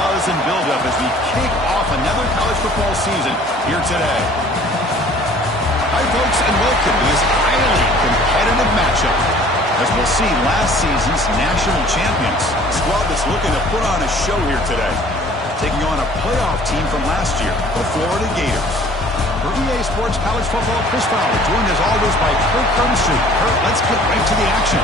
buzz and buildup as we kick off another college football season here today. Hi, folks, and welcome to this highly competitive matchup. As we'll see, last season's national champions, a squad that's looking to put on a show here today, taking on a playoff team from last year, the Florida Gators. For EA Sports College Football, Chris Fowler, joined as always by Kurt Curtis. Kurt, let's get right to the action.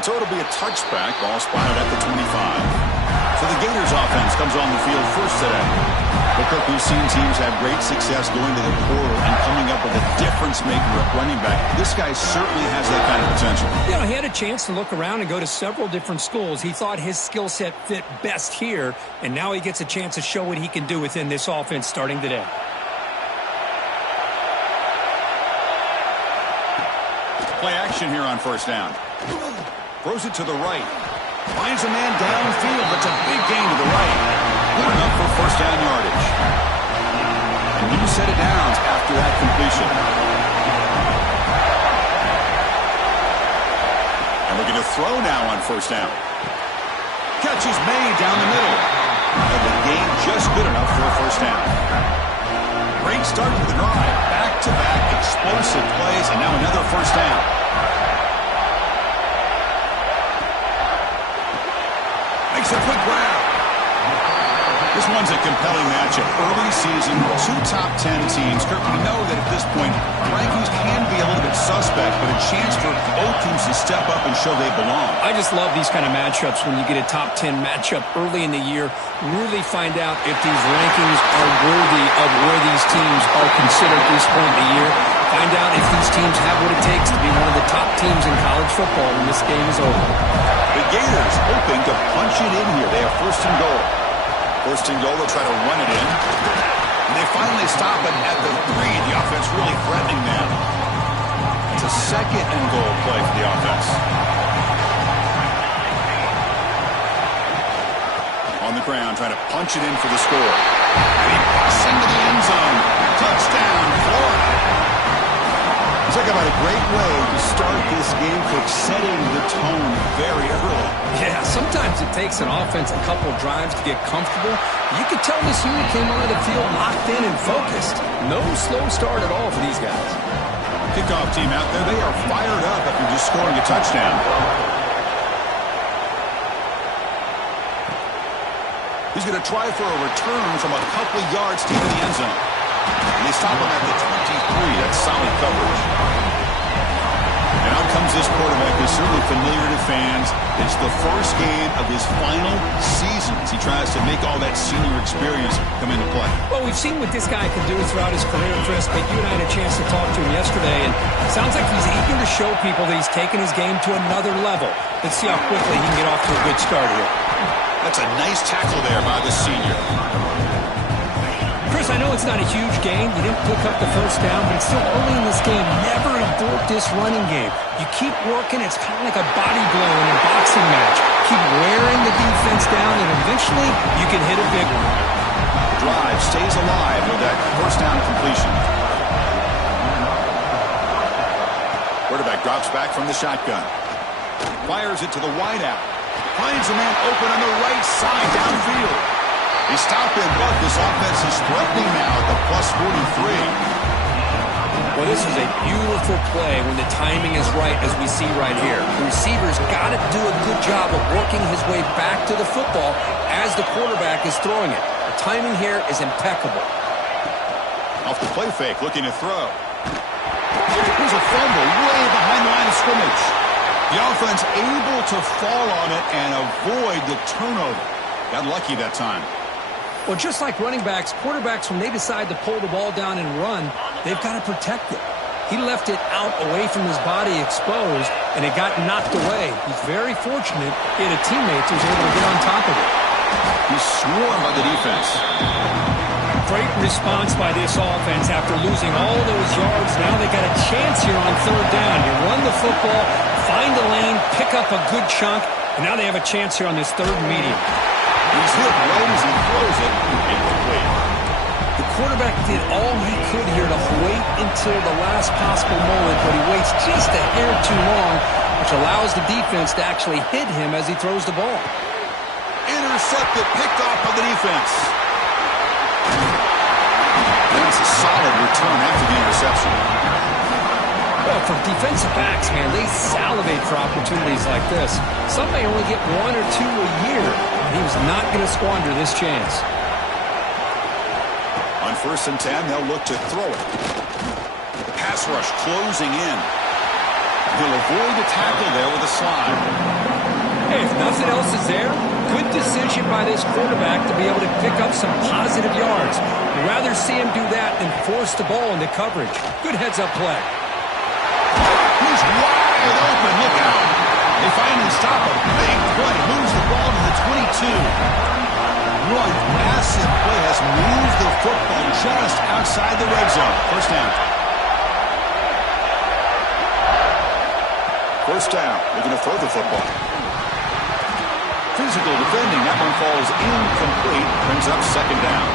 So it'll be a touchback, ball spotted at the 25. So the Gators offense comes on the field first today. But Kirk, we've seen teams have great success going to the portal and coming up with a difference-maker at running back. This guy certainly has that kind of potential. You know, he had a chance to look around and go to several different schools. He thought his skill set fit best here, and now he gets a chance to show what he can do within this offense starting today. Play action here on first down. Throws it to the right. Finds a man downfield. That's a big gain to the right. Good enough for first down yardage. A new set of downs after that completion. And we're going to throw now on first down. Catch is made down the middle. And the gain just good enough for a first down. Great start to the drive. Back-to-back explosive plays, and now another first down. Makes a quick grab. This one's a compelling matchup. Early season, two top 10 teams. Kirk, we know that at this point, rankings can be a little bit suspect, but a chance for both teams to step up and show they belong. I just love these kind of matchups when you get a top 10 matchup early in the year. Really find out if these rankings are worthy of where these teams are considered at this point in the year. Find out if these teams have what it takes to be one of the top teams in college football when this game is over. The Gators hoping to punch it in here. They have first and goal. First and goal, they'll try to run it in. And they finally stop it at the 3. The offense really threatening them. It's a second and goal play for the offense. On the ground, trying to punch it in for the score. And he busts into the end zone. Touchdown, Florida. Talk about a great way to start this game for setting the tone very early. Yeah, sometimes it takes an offense a couple drives to get comfortable. You could tell this unit came onto the field locked in and focused. No slow start at all for these guys. Kickoff team out there, they are fired up after just scoring a touchdown. He's going to try for a return from a couple yards deep in the end zone. And they stop him at the 23. That's solid coverage. And out comes this quarterback who's certainly familiar to fans. It's the first game of his final season as he tries to make all that senior experience come into play. Well, we've seen what this guy can do throughout his career, Chris, but you and I had a chance to talk to him yesterday, and it sounds like he's eager to show people that he's taken his game to another level. Let's see how quickly he can get off to a good start here. That's a nice tackle there by the senior. Chris, I know it's not a huge gain. You didn't pick up the first down, but it's still early in this game. Never abort this running game. You keep working. It's kind of like a body blow in a boxing match. Keep wearing the defense down, and eventually you can hit a big one. The drive stays alive with that first down completion. Quarterback drops back from the shotgun. Fires it to the wideout. Finds a man open on the right side downfield. They stop him, but this offense is threatening now at the +43. Well, this is a beautiful play when the timing is right, as we see right here. The receiver's got to do a good job of working his way back to the football as the quarterback is throwing it. The timing here is impeccable. Off the play fake, looking to throw. Here's a fumble way behind the line of scrimmage. The offense able to fall on it and avoid the turnover. Got lucky that time. Well, just like running backs, quarterbacks, when they decide to pull the ball down and run, they've got to protect it. He left it out away from his body exposed, and it got knocked away. He's very fortunate he had a teammate who was able to get on top of it. He's swarmed by the defense. Great response by this offense after losing all those yards. Now they got a chance here on third down. You run the football, find a lane, pick up a good chunk, and now they have a chance here on this third and medium. He's hit right as he throws it. Incomplete. The quarterback did all he could here to wait until the last possible moment, but he waits just a hair too long, which allows the defense to actually hit him as he throws the ball. Intercepted, picked off by the defense. That's a solid return after the interception. Well, for defensive backs, man, they salivate for opportunities like this. Some may only get 1 or 2 a year. He was not going to squander this chance. On 1st and 10, they'll look to throw it. The pass rush closing in. He'll avoid the tackle there with a slide. Hey, if nothing else is there, good decision by this quarterback to be able to pick up some positive yards. You'd rather see him do that than force the ball into coverage. Good heads-up play. He's wide open. Look out. They finally stop a big play. Moves the ball to the 22. One massive play has moved the football just outside the red zone. First down. First down. They're going to throw the football. Physical defending. That one falls incomplete. Brings up second down.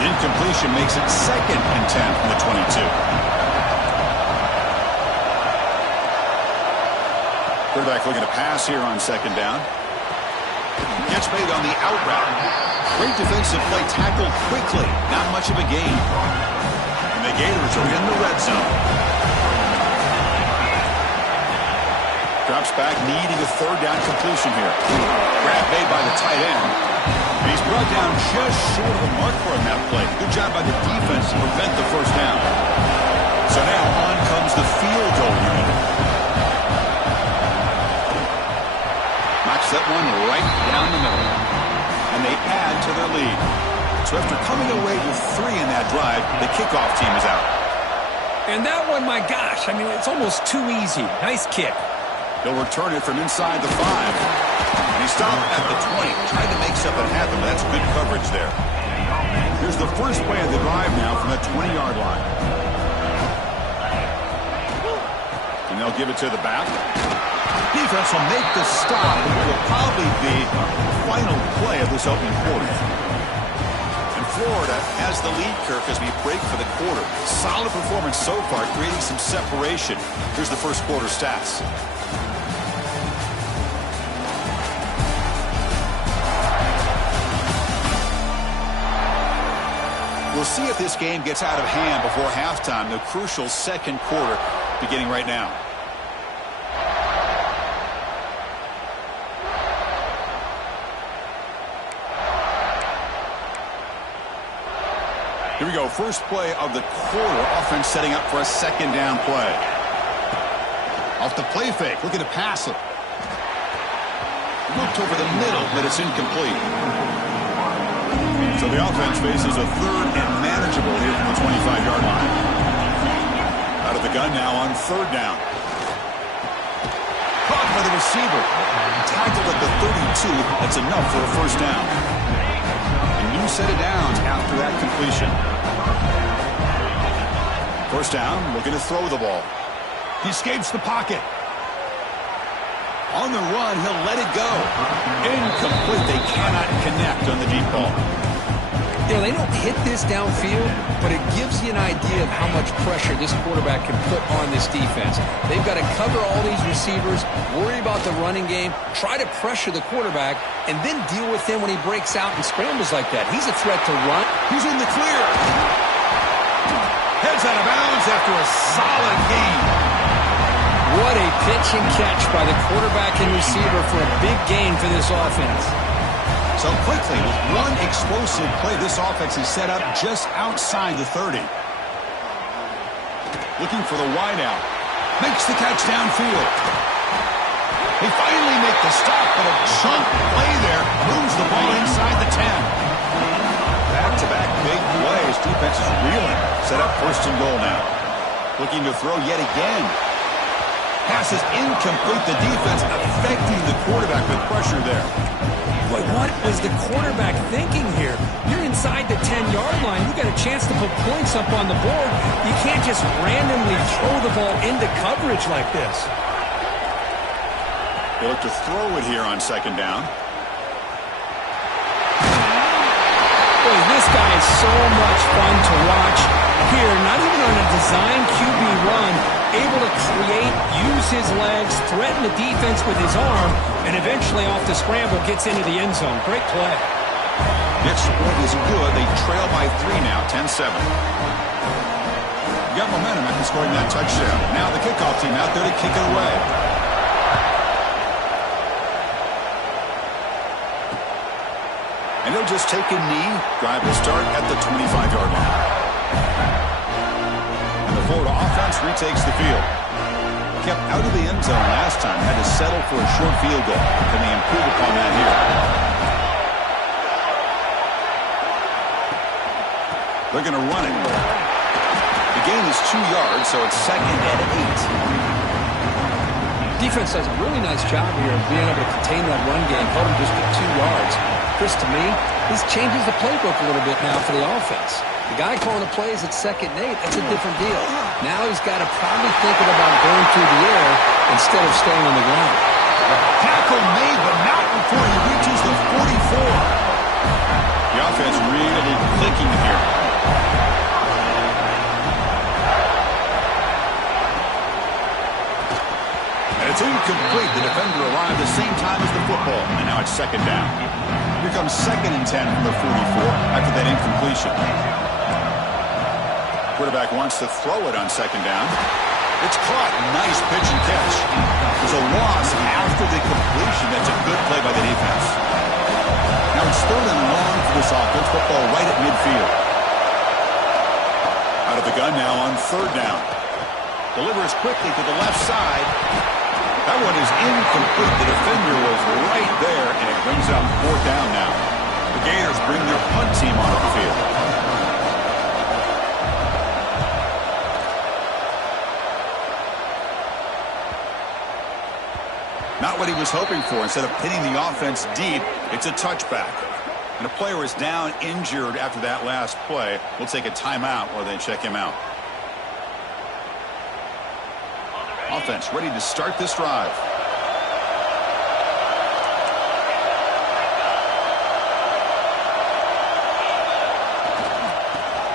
The incompletion makes it 2nd and 10 from the 22. Quarterback looking to pass here on 2nd down. Catch made on the out route. Great defensive play, tackled quickly. Not much of a gain. And the Gators are in the red zone. Drops back, needing a 3rd down completion here. Grab made by the tight end. And he's brought down just short of the mark for him that play. Good job by the defense to prevent the 1st down. So now on comes the field goal unit. Knocks that one right down the middle. And they add to their lead. So after coming away with 3 in that drive, the kickoff team is out. And that one, my gosh, I mean, it's almost too easy. Nice kick. He'll return it from inside the 5. And he stopped at the 20. Tried to make something happen, but that's good coverage there. Here's the first play of the drive now from the 20-yard line. And they'll give it to the back. Defense will make the stop, and it will probably be the final play of this opening quarter. And Florida has the lead, Kirk, as we break for the quarter. Solid performance so far, creating some separation. Here's the first quarter stats. We'll see if this game gets out of hand before halftime. The crucial 2nd quarter beginning right now. Here we go. First play of the quarter. Offense setting up for a 2nd down play. Off the play fake. Looking to pass it. Looked over the middle, but it's incomplete. So the offense faces a 3rd and manageable here from the 25-yard line. Out of the gun now on 3rd down. Caught by the receiver. Tackled at the 32. That's enough for a 1st down. A new set of downs after that completion. 1st down, looking to throw the ball. He escapes the pocket. On the run, he'll let it go. Incomplete. They cannot connect on the deep ball. You know, they don't hit this downfield, but it gives you an idea of how much pressure this quarterback can put on this defense. They've got to cover all these receivers, worry about the running game, try to pressure the quarterback, and then deal with him when he breaks out and scrambles like that. He's a threat to run. He's in the clear. Heads out of bounds after a solid gain. What a pitch and catch by the quarterback and receiver for a big gain for this offense. So quickly, with one explosive play, this offense is set up just outside the 30. Looking for the wideout. Makes the catch downfield. They finally make the stop, but a chunk play there moves the ball inside the 10. Back-to-back big plays. Defense is reeling. Set up 1st and goal now. Looking to throw yet again. Pass is incomplete. The defense affecting the quarterback with pressure there. Boy, what was the quarterback thinking here? You're inside the 10-yard line. You got a chance to put points up on the board. You can't just randomly throw the ball into coverage like this. They look to throw it here on second down. Boy, this guy is so much fun to watch here. Not even on a design QB run, able to create, use his legs, threaten the defense with his arm, and eventually off the scramble gets into the end zone. Great play. Next point is good. They trail by 3 now, 10-7. Got momentum after scoring that touchdown. Now the kickoff team out there to kick it away. And they'll just take a knee. Drive will start at the 25-yard line. And the Florida offense retakes the field. Kept out of the end zone last time. Had to settle for a short field goal. Can they improve upon that here? They're going to run it. The gain is 2 yards, so it's 2nd and 8. Defense does a really nice job here of being able to contain that run game. Held him just at 2 yards. Chris, to me, this changes the playbook a little bit now for the offense. The guy calling the plays at 2nd and 8, that's a different deal. Now he's got to probably thinking about going through the air instead of staying on the ground. Tackle made, but not before he reaches the 44. The offense really clicking here. And it's incomplete. The defender arrived the same time as the football, and now it's 2nd down. Here comes 2nd and 10 from the 44 after that incompletion. Quarterback wants to throw it on 2nd down. It's caught. Nice pitch and catch. There's a loss after the completion. That's a good play by the defense. Now it's 3rd and long for this offense. Football right at midfield. Out of the gun now on 3rd down. Delivers quickly to the left side. That one is incomplete. The defender was right there, and it brings up 4th down now. The Gators bring their punt team onto the field. Not what he was hoping for. Instead of pinning the offense deep, it's a touchback. And a player is down injured after that last play. We'll take a timeout while they check him out. Offense ready to start this drive.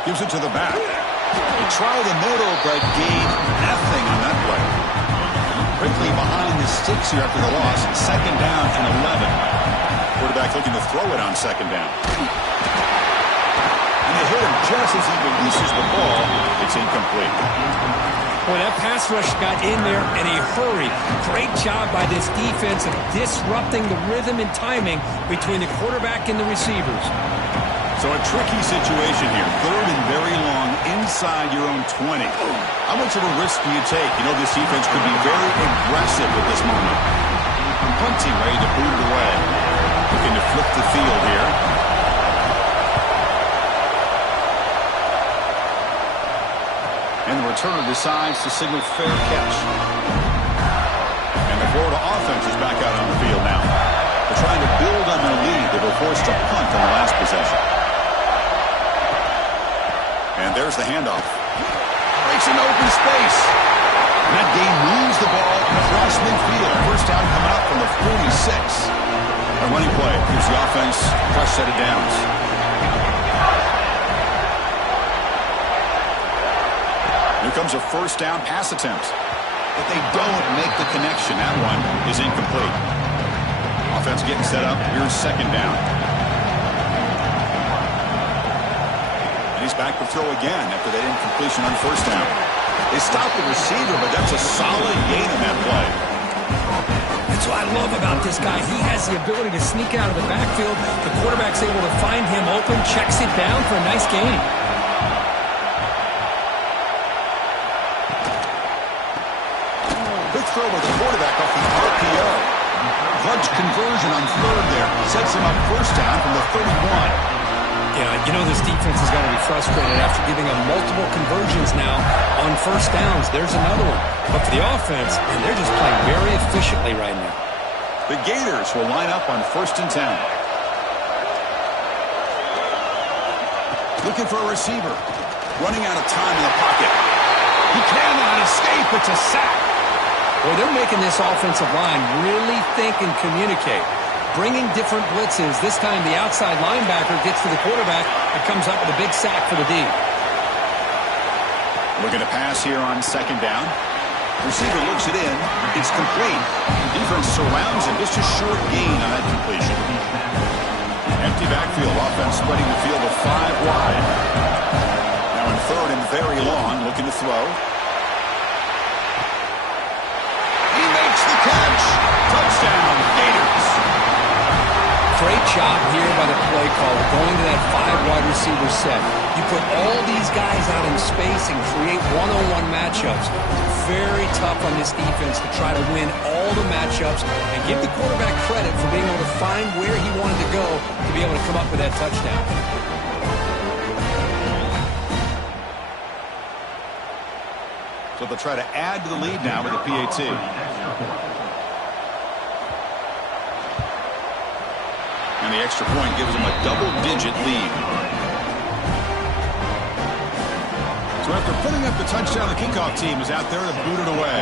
Gives it to the back. He tried the middle, but gained nothing on that play. Quickly behind the sticks here after the loss. 2nd down and 11. Quarterback looking to throw it on 2nd down. And they hit him just as he releases the ball. It's incomplete. Boy, that pass rush got in there in a hurry. Great job by this defense of disrupting the rhythm and timing between the quarterback and the receivers. So a tricky situation here. 3rd and very long inside your own 20. How much of a risk do you take? You know this defense could be very aggressive at this moment. Punt team ready to boot it away. Looking to flip the field here. And the returner decides to signal fair catch. And the Florida offense is back out on the field now. They're trying to build on their lead. They were forced to punt on the last possession. And there's the handoff. Breaks into open space. And that game moves the ball across midfield. First down coming up from the 46. A running play gives the offense a fresh set of downs. Here comes a 1st down pass attempt. But they don't make the connection. That one is incomplete. Offense getting set up. Here's 2nd down. And he's back to throw again after that incompletion on 1st down. They stopped the receiver, but that's a solid gain in that play. That's what I love about this guy. He has the ability to sneak out of the backfield. The quarterback's able to find him open, checks it down for a nice gain. Quick throw by the quarterback off the RPO. Clutch conversion on 3rd there. Sets him up 1st down from the 31. Yeah, you know this defense has got to be frustrated after giving up multiple conversions now on first downs. There's another one. But for the offense, and they're just playing very efficiently right now. The Gators will line up on 1st and 10. Looking for a receiver. Running out of time in the pocket. He cannot escape. It's a sack. Boy, they're making this offensive line really think and communicate. Bringing different blitzes. This time the outside linebacker gets to the quarterback and comes up with a big sack for the D. Looking to pass here on 2nd down. Receiver looks it in. It's complete. Defense surrounds him. Just a short gain on that completion. Empty backfield. Offense spreading the field of 5 wide. Now in 3rd and very long. Looking to throw. He makes the catch. Touchdown, Gators. Great job here by the play caller, going to that 5 wide receiver set. You put all these guys out in space and create one-on-one matchups. Very tough on this defense to try to win all the matchups and give the quarterback credit for being able to find where he wanted to go to be able to come up with that touchdown. So they'll try to add to the lead now with the PAT. And the extra point gives them a double-digit lead. So after putting up the touchdown, the kickoff team is out there to boot it away.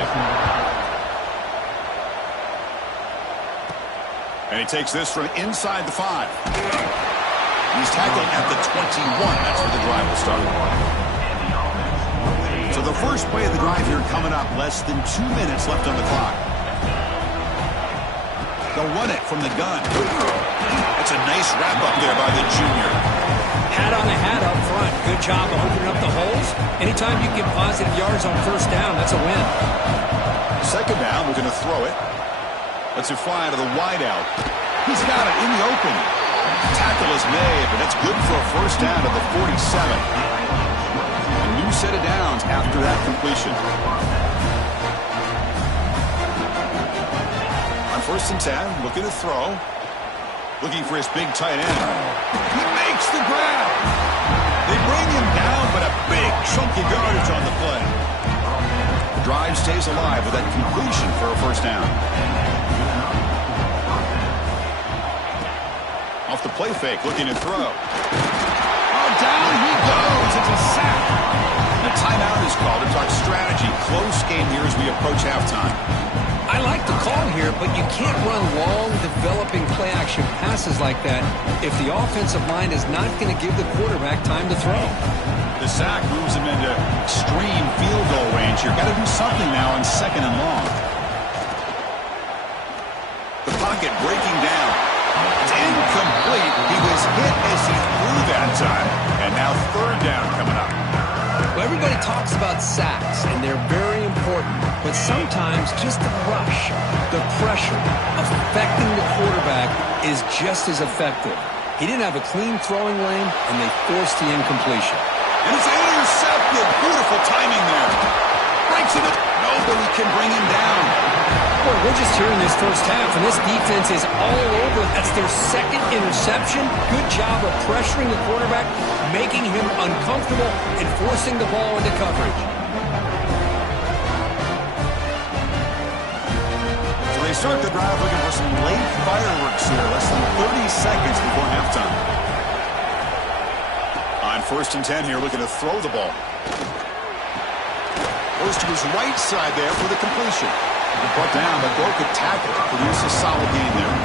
And he takes this from inside the 5. He's tackled at the 21. That's where the drive will start. So the first play of the drive here coming up. Less than 2 minutes left on the clock. They'll run it from the gun. That's a nice wrap-up there by the junior. Hat on a hat up front. Good job of opening up the holes. Anytime you get positive yards on first down, that's a win. 2nd down, we're going to throw it. Lets it fly to the wideout. He's got it in the open. Tackle is made, but that's good for a first down at the 47. A new set of downs after that completion. 1st and 10, looking to throw. Looking for his big tight end. He makes the grab. They bring him down, but a big chunk of yardage on the play. The drive stays alive with that completion for a first down. Off the play fake, looking to throw. Oh, down he goes. It's a sack. And a timeout is called to talk strategy. Close game here as we approach halftime. I like the call here, but you can't run long, developing play-action passes like that if the offensive line is not going to give the quarterback time to throw. The sack moves him into extreme field goal range here. Got to do something now on 2nd and long. The pocket breaking down. It's incomplete. He was hit as he threw that time. And now 3rd down coming up. Well, everybody talks about sacks, and they're very important. But sometimes just the rush, the pressure, affecting the quarterback is just as effective. He didn't have a clean throwing lane, and they forced the incompletion. And it's intercepted. Beautiful timing there. Breaks it up. Nobody can bring him down. Boy, we're just here in this first half, and this defense is all over. That's their 2nd interception. Good job of pressuring the quarterback, making him uncomfortable, and forcing the ball into coverage. So they start the drive looking for some late fireworks here. Less than 30 seconds before halftime. On 1st and 10 here, looking to throw the ball. Goes to his right side there for the completion. Brought down, but broke a tackle to produce a solid gain there.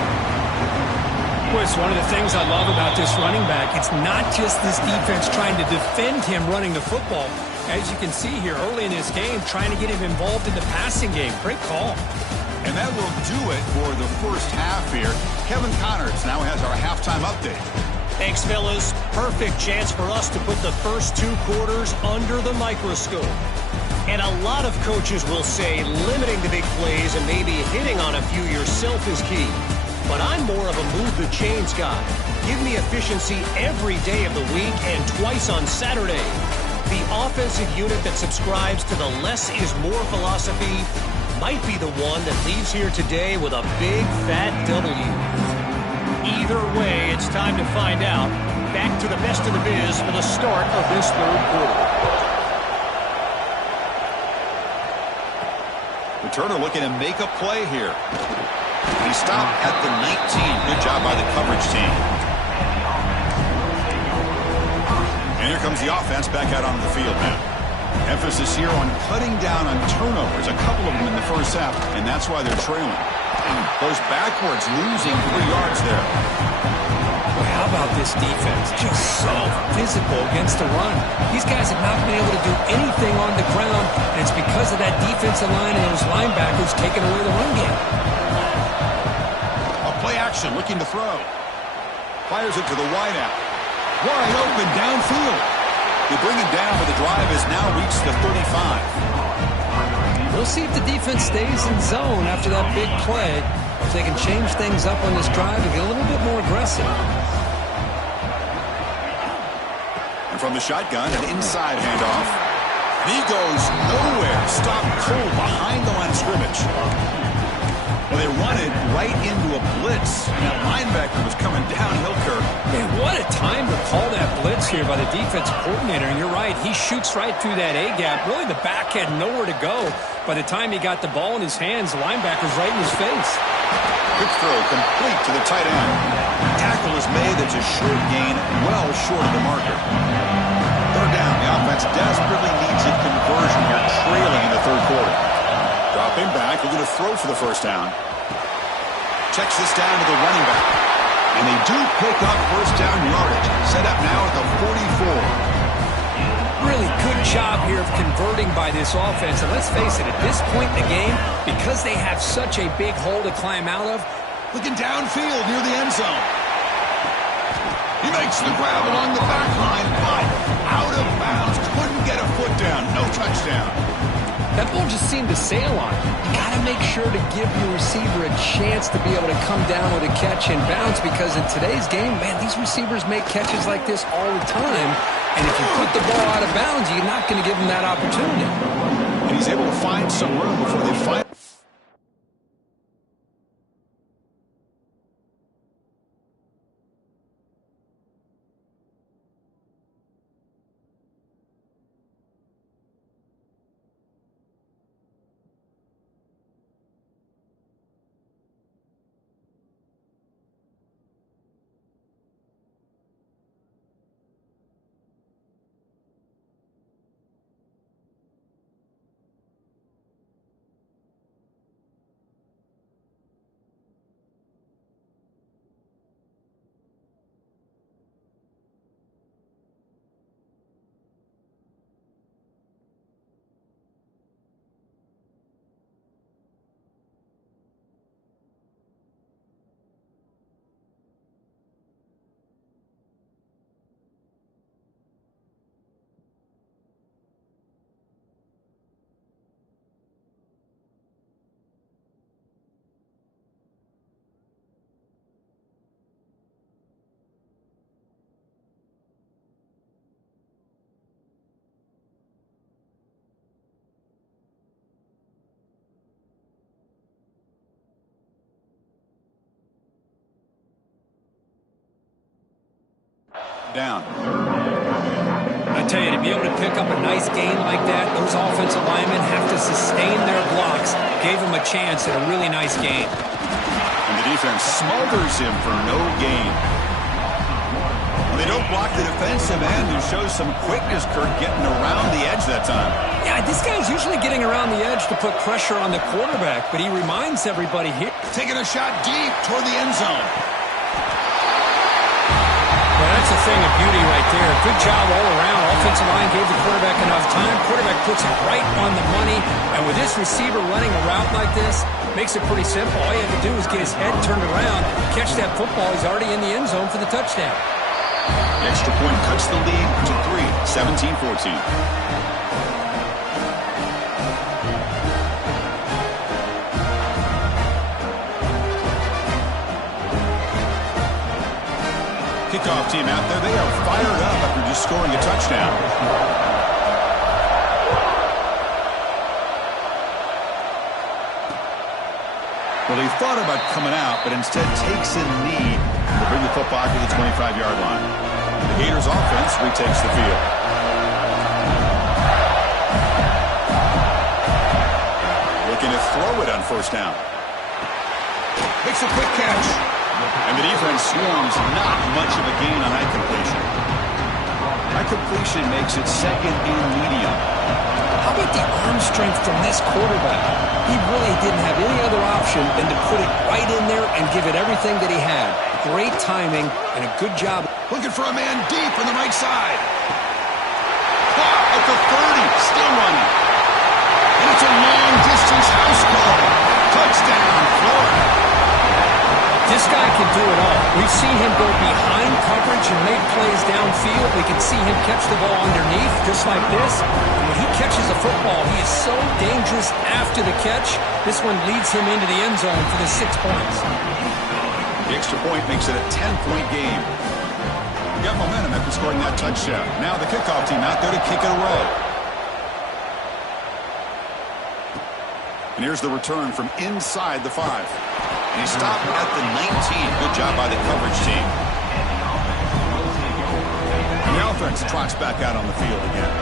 Well, it's one of the things I love about this running back. It's not just this defense trying to defend him running the football. As you can see here early in this game, trying to get him involved in the passing game. Great call. And that will do it for the first half here. Kevin Connors now has our halftime update. Thanks, fellas. Perfect chance for us to put the first 2 quarters under the microscope. And a lot of coaches will say limiting the big plays and maybe hitting on a few yourself is key. But I'm more of a move the chains guy. Give me efficiency every day of the week and twice on Saturday. The offensive unit that subscribes to the less is more philosophy might be the one that leaves here today with a big fat W. Either way, It's time to find out. Back to the best of the biz for the start of this third quarter. Returner looking to make a play here. He stopped at the 19. Good job by the coverage team. And here comes the offense back out onto the field now. Emphasis here on cutting down on turnovers, a couple of them in the first half, and that's why they're trailing. Goes backwards, losing 3 yards there. How about this defense? Just so physical against the run. These guys have not been able to do anything on the ground, and it's because of that defensive line and those linebackers taking away the run game. A play action, looking to throw. Fires it to the wideout. Wide open downfield. They bring it down, but the drive has now reached the 35. We'll see if the defense stays in zone after that big play. If they can change things up on this drive and get a little bit more aggressive. And from the shotgun, an inside handoff. And he goes nowhere. Stopped cold behind the line of scrimmage. Well, they run it right into a blitz. And that linebacker was coming downhill, Kirk. Man, what a time to call that blitz here by the defensive coordinator. And you're right, he shoots right through that A-gap. Really, the back had nowhere to go. By the time he got the ball in his hands, the linebacker's right in his face. Quick throw complete to the tight end. Tackle is made. That's a short gain, well short of the marker. Third down. The offense desperately needs a conversion here, trailing in the third quarter. Dropping back, looking to throw for the first down. Checks this down to the running back. And they do pick up first down yardage. Set up now at the 44. Really good job here of converting by this offense. And let's face it, at this point in the game, because they have such a big hole to climb out of, looking downfield near the end zone. He makes the grab along the back line, but out of bounds. Couldn't get a foot down. No touchdown. That ball just seemed to sail on it. You got to make sure to give your receiver a chance to be able to come down with a catch and bounce, because in today's game, man, these receivers make catches like this all the time. And if you put the ball out of bounds, you're not going to give them that opportunity. And he's able to find some room before they find. Down. I tell you, to be able to pick up a nice gain like that, those offensive linemen have to sustain their blocks. Gave him a chance at a really nice gain. And the defense smothers him for no gain. Well, they don't block the defensive end, who shows some quickness, Kirk, getting around the edge that time. Yeah, this guy's usually getting around the edge to put pressure on the quarterback, but he reminds everybody here. Taking a shot deep toward the end zone. Well, that's a thing of beauty right there. Good job all around. Offensive line gave the quarterback enough time. Quarterback puts it right on the money. And with this receiver running a route like this, makes it pretty simple. All you have to do is get his head turned around, catch that football. He's already in the end zone for the touchdown. The extra point cuts the lead to 3, 17-14. Kickoff team out there. They are fired up after just scoring a touchdown. Well, he thought about coming out, but instead takes a knee to bring the football to its 25-yard line. The Gators offense retakes the field. Looking to throw it on first down. Makes a quick catch. And the defense swarms, not much of a gain on that completion. That completion makes it second and medium. How about the arm strength from this quarterback? He really didn't have any other option than to put it right in there and give it everything that he had. Great timing and a good job. Looking for a man deep on the right side. Caught at the 30, still running. And it's a long-distance house call. Touchdown, Florida. This guy can do it all. We've seen him go behind coverage and make plays downfield. We can see him catch the ball underneath, just like this. And when he catches a football, he is so dangerous after the catch. This one leads him into the end zone for the 6 points. The extra point makes it a 10-point game. We got momentum after scoring that touchdown. Now the kickoff team out there to kick it away. And here's the return from inside the 5. And he stopped at the 19. Good job by the coverage team. And the offense trots back out on the field again.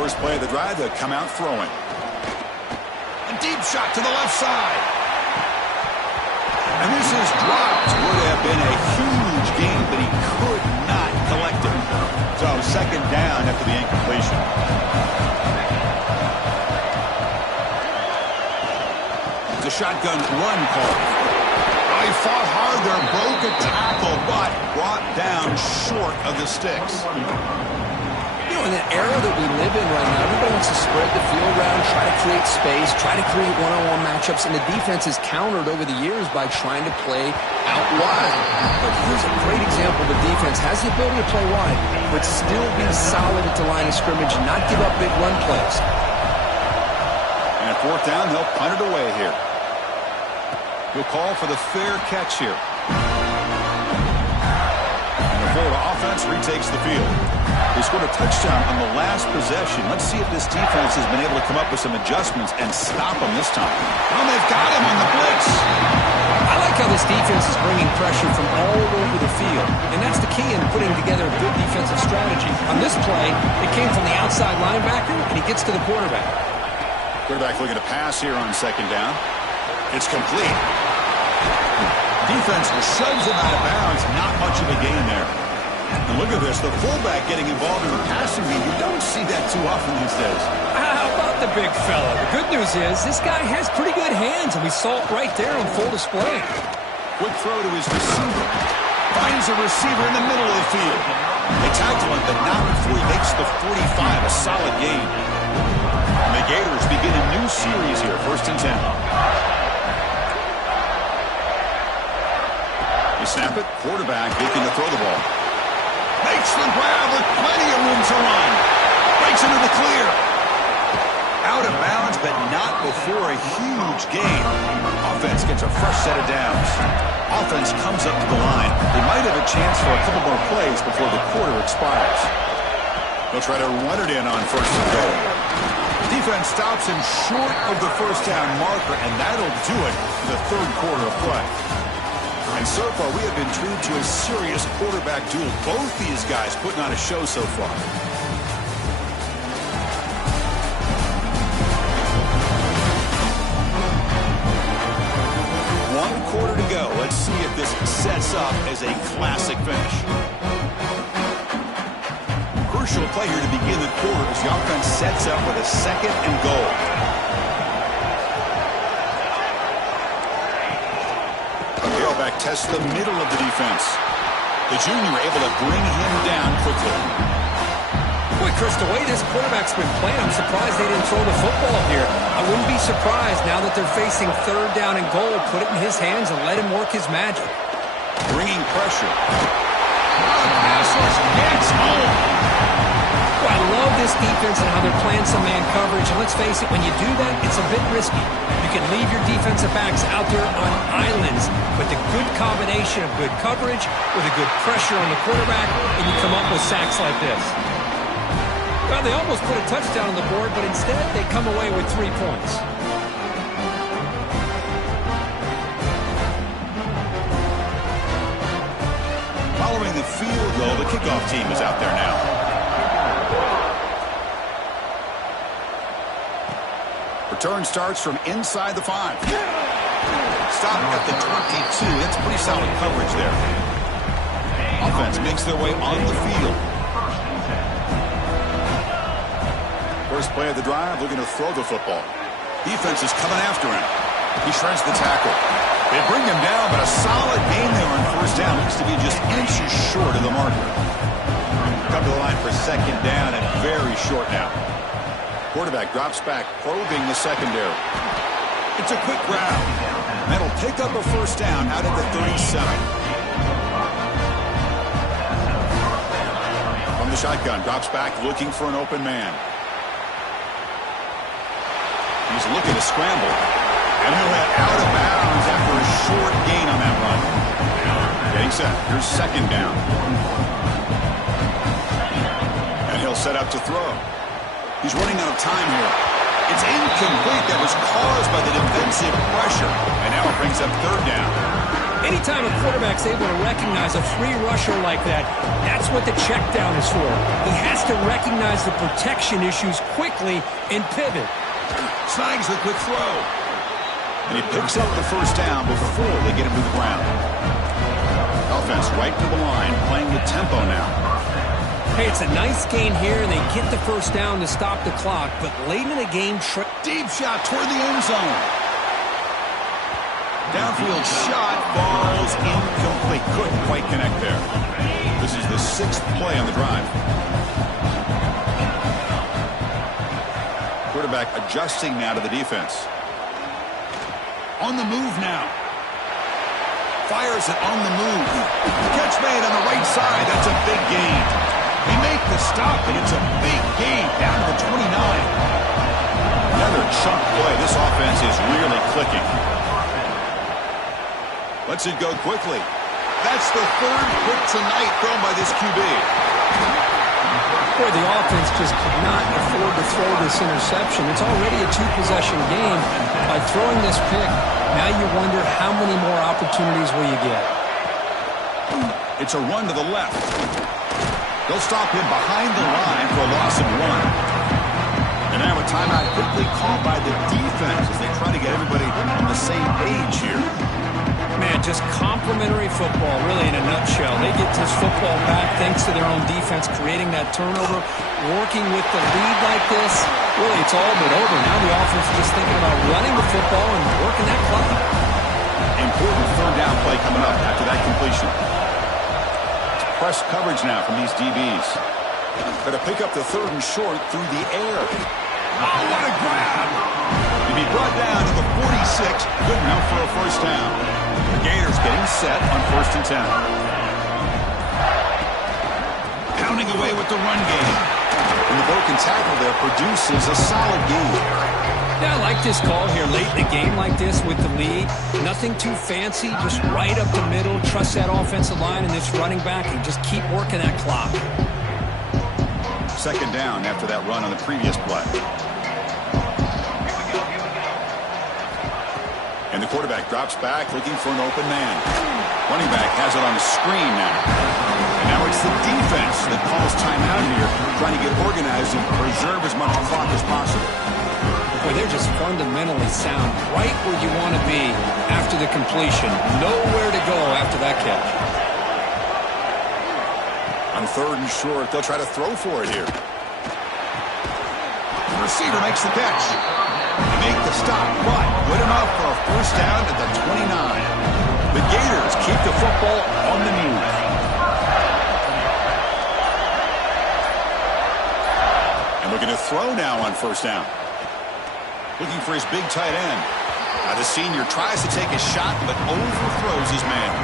First play of the drive, they'll come out throwing. A deep shot to the left side. And this is dropped. Would have been a huge gain, but he could not collect it. So second down after the incompletion. It's a shotgun run call. Oh, he fought hard there, broke a tackle, but brought down short of the sticks. You know, in the era that we live in right now, everybody wants to spread the field around, try to create space, try to create one-on-one matchups, and the defense is countered over the years by trying to play out wide. But here's a great example. The defense has the ability to play wide, but still be solid at the line of scrimmage and not give up big run plays. And at fourth down, they'll punt it away here. He'll call for the fair catch here. And the Florida offense retakes the field. They scored a touchdown on the last possession. Let's see if this defense has been able to come up with some adjustments and stop them this time. Oh, they've got him on the blitz. I like how this defense is bringing pressure from all over the field, and that's the key in putting together a good defensive strategy. On this play, it came from the outside linebacker, and he gets to the quarterback. Quarterback looking to pass here on second down. It's complete. Defense shoves him out of bounds. Not much of a gain there. And look at this, the fullback getting involved in the passing game. You don't see that too often these days. How about the big fella? The good news is this guy has pretty good hands, and we saw it right there on full display. Quick throw to his receiver. Finds a receiver in the middle of the field. They tackle him, but not before he makes the 45, a solid gain. And the Gators begin a new series here, 1st and 10. They snap it, quarterback looking to throw the ball. Makes the grab with plenty of room to run. Breaks into the clear. Out of bounds, but not before a huge gain. Offense gets a fresh set of downs. Offense comes up to the line. They might have a chance for a couple more plays before the quarter expires. They'll try to run it in on 1st and goal. Defense stops him short of the first down marker, and that'll do it for the 3rd quarter of play. And so far, we have been treated to a serious quarterback duel. Both these guys putting on a show so far. One quarter to go. Let's see if this sets up as a classic finish. Crucial play here to begin the quarter as the offense sets up with a 2nd and goal. Tailback tests the middle of the defense. The junior able to bring him down quickly. Boy, Chris, the way this quarterback's been playing, I'm surprised they didn't throw the football here. I wouldn't be surprised now that they're facing 3rd down and goal. Put it in his hands and let him work his magic. Bringing pressure. Pass rush gets home. Well, I love this defense and how they're playing some man coverage. And let's face it, when you do that, it's a bit risky. You can leave your defensive backs out there on islands, but the good combination of good coverage with a good pressure on the quarterback, and you come up with sacks like this. Well, they almost put a touchdown on the board, but instead they come away with 3 points. kickoff team is out there now. Return starts from inside the 5. Stop at the 22. That's pretty solid coverage there. Offense makes their way on the field. First play of the drive, looking to throw the football. Defense is coming after him. He shreds the tackle. They bring him down, but a solid gain there on first down. Looks to be just inches short of the marker. Come to the line for second down and very short now. Quarterback drops back, probing the secondary. It's a quick grab. That'll pick up a first down out at the 37. From the shotgun, drops back, looking for an open man. He's looking to scramble. And he'll head out of bounds after a short gain on that run. Getting set. Here's second down. And he'll set up to throw. He's running out of time here. It's incomplete. That was caused by the defensive pressure. And now it brings up third down. Anytime a quarterback's able to recognize a free rusher like that, that's what the check down is for. He has to recognize the protection issues quickly and pivot. Snags the quick throw. And he picks up the first down before they get him to the ground. Offense right to the line, playing with tempo now. Hey, it's a nice gain here, and they get the first down to stop the clock, but late in the game... Deep shot toward the end zone. Downfield shot falls incomplete. Couldn't quite connect there. This is the 6th play on the drive. Quarterback adjusting now to the defense. On the move now. Fires it on the move. Catch made on the right side. That's a big gain. They make the stop, and it's a big gain down to the 29. Another chunk play. This offense is really clicking. Lets it go quickly. That's the 3rd pick tonight thrown by this QB. Boy, the offense just could not afford to throw this interception. It's already a 2-possession game. By throwing this pick, now you wonder how many more opportunities will you get. It's a run to the left. They'll stop him behind the line for a loss of 1. And now a timeout quickly called by the defense as they try to get everybody on the same page here. Man, just complimentary football, really, in a nutshell. They get this football back thanks to their own defense, creating that turnover, working with the lead like this. Really, it's all but over. Now the offense is just thinking about running the football and working that clock. Important third down play coming up after that completion. It's press coverage now from these DBs. Got to pick up the 3rd and short through the air. Oh, what a grab! To be brought down to the 46. Good enough for a first down. The Gators getting set on 1st and 10. Pounding away with the run game. And the broken tackle there produces a solid gain. Yeah, I like this call here late in the game like this with the lead. Nothing too fancy, just right up the middle. Trust that offensive line and this running back and just keep working that clock. Second down after that run on the previous play. And the quarterback drops back, looking for an open man. Running back has it on the screen now. And now it's the defense that calls timeout here, trying to get organized and preserve as much clock as possible. Boy, they're just fundamentally sound, right where you want to be after the completion. Nowhere to go after that catch. On 3rd and short, they'll try to throw for it here. The receiver makes the catch. They make the stop, but good enough for a first down at the 29. The Gators keep the football on the move. And looking to throw now on first down. Looking for his big tight end. Now the senior tries to take a shot, but overthrows his man.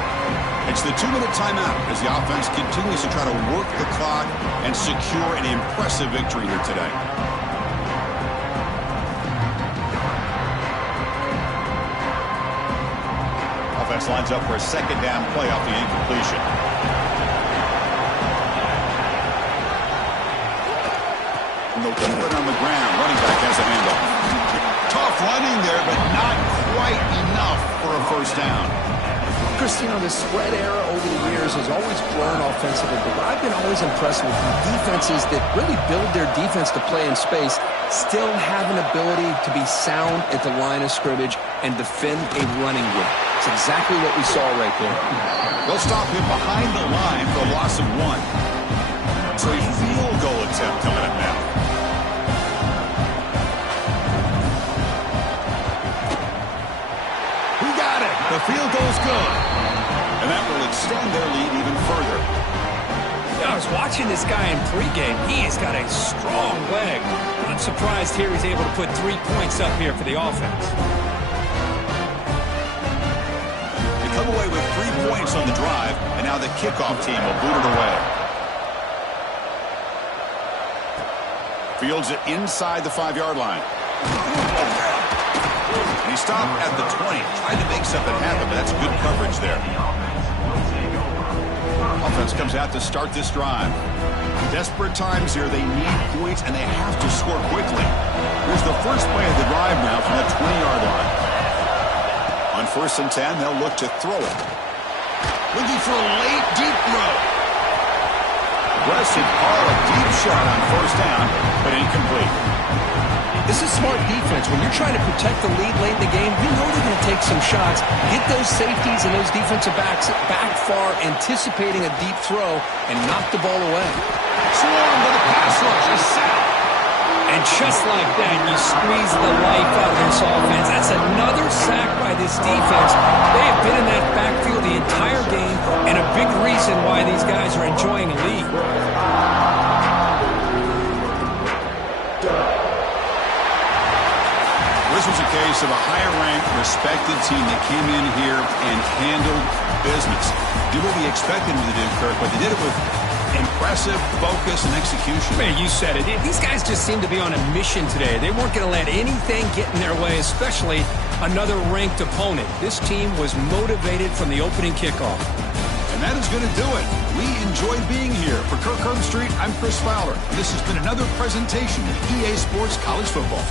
It's the 2-minute timeout as the offense continues to try to work the clock and secure an impressive victory here today. Offense lines up for a second down play off the incompletion. And they'll keep it on the ground. Running back has a handoff. Tough running there, but not quite enough for a first down. Christine, this spread era over the years has always grown offensively, but I've been always impressed with defenses that really build their defense to play in space, still have an ability to be sound at the line of scrimmage and defend a running game. It's exactly what we saw right there. They'll stop him behind the line for a loss of 1. So a field goal attempt coming up now. He got it. The field goal's good. And that will extend their lead even further. I was watching this guy in pregame. He has got a strong leg. Not surprised here he's able to put 3 points up here for the offense. They come away with 3 points on the drive, and now the kickoff team will boot it away. Fields it inside the 5-yard line. And he stopped at the 20. Tried to make something happen, but that's good coverage there. Offense comes out to start this drive. Desperate times here. They need points, and they have to score quickly. Here's the first play of the drive now from the 20-yard line. On 1st and 10, they'll look to throw it. Looking for a late, deep throw. Aggressive call, a deep shot on 1st down, but incomplete. This is smart defense. When you're trying to protect the lead late in the game, you know they're going to take some shots, get those safeties and those defensive backs back far, anticipating a deep throw, and knock the ball away. Swarm to the pass rush. A sack. And just like that, you squeeze the life out of this offense. That's another sack by this defense. They have been in that backfield the entire game, and a big reason why these guys are enjoying a lead. This was a case of a higher-ranked, respected team that came in here and handled business. Did what we expected them to do, Kirk, but they did it with impressive focus and execution. Man, you said it. These guys just seem to be on a mission today. They weren't going to let anything get in their way, especially another ranked opponent. This team was motivated from the opening kickoff. And that is going to do it. We enjoyed being here. For Kirk Herbstreit, I'm Chris Fowler. This has been another presentation of EA Sports College Football.